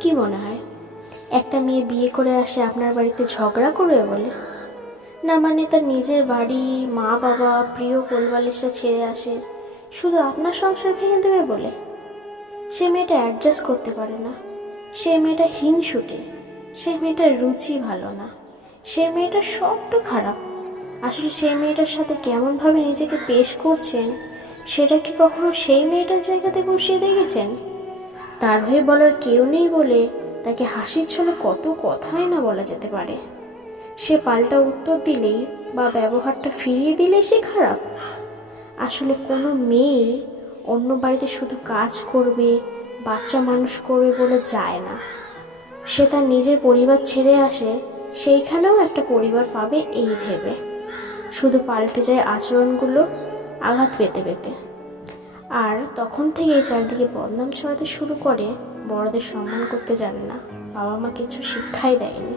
কি মনে হয় একটা মেয়ে বিয়ে করে আসে আপনার বাড়িতে ঝগড়া করবে বলে? না মানে তার নিজের বাড়ি, মা বাবা, প্রিয় কোলবালিশটা ছেড়ে আসে শুধু আপনার সংসার ভেঙে দেবে বলে? সে মেয়েটা অ্যাডজাস্ট করতে পারে না, সে মেয়েটা হিংসুটে, সে মেয়েটার রুচি ভালো না, সে মেয়েটার সবটা খারাপ। আসলে সেই মেয়েটার সাথে কেমনভাবে নিজেকে পেশ করছেন সেটা কি কখনো সেই মেয়েটার জায়গাতে বসিয়ে দেখেছেন? তার হয়ে বলার কেউ নেই বলে তাকে হাসির ছলে কত কথাই না বলা যেতে পারে। সে পাল্টা উত্তর দিলেই বা ব্যবহারটা ফিরিয়ে দিলে সে খারাপ। আসলে কোনো মেয়ে অন্য বাড়িতে শুধু কাজ করবে, বাচ্চা মানুষ করবে বলে যায় না। সে তার নিজের পরিবার ছেড়ে আসে সেইখানেও একটা পরিবার পাবে এই ভেবে। শুধু পাল্টে যায় আচরণগুলো আঘাত পেতে পেতে। আর তখন থেকেই চারদিকে বদনাম ছড়াতে শুরু করে। বড়দের সম্মান করতে জানে না, বাবা মা কিছু শিক্ষাই দেয়নি।